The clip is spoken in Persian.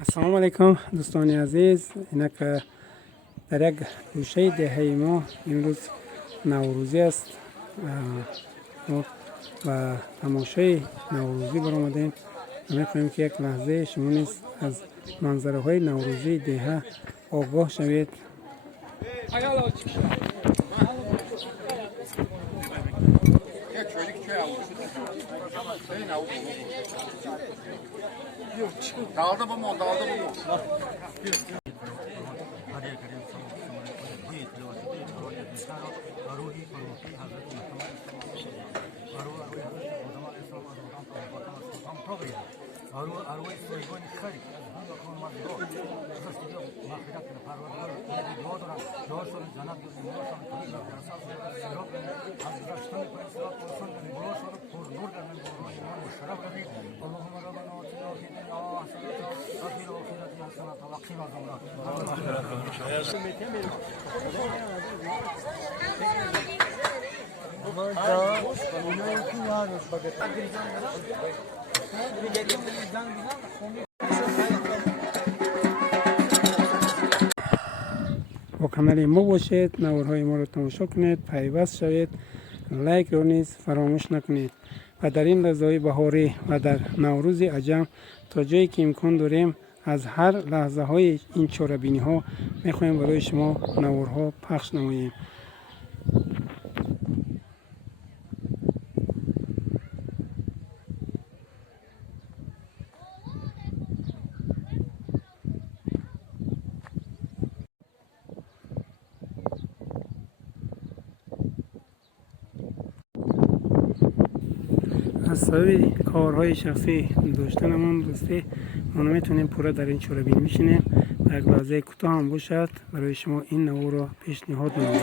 السلام علیکم دوستان عزیز. اینک در یک گوشه دهی ما امروز نوروزی است و تماشای نوروزی برآمدیم. می‌خواهیم که یک لحظه شما نیز از منظره های نوروزی دهه آگاه شوید. Dalda bu mu? با کانال ما باشید، نوارهای ما رو تماشا کنید، پیوست شوید، لایک رو نیز فراموش نکنید. و در این لحظه‌های بهاری و در نوروز عجم تا جایی که امکان داریم از هر لحظه های این چاره‌بینی ها میخوایم برای شما نوارها پخش نماییم. از سبب کارهای شخصی داشتنمان دوستی ما نمیتونیم پورا در این چاره‌بینی بشینیم و یک لحظه کوتاه هم باشد برای شما این نوار را پیشنهاد می‌کنم.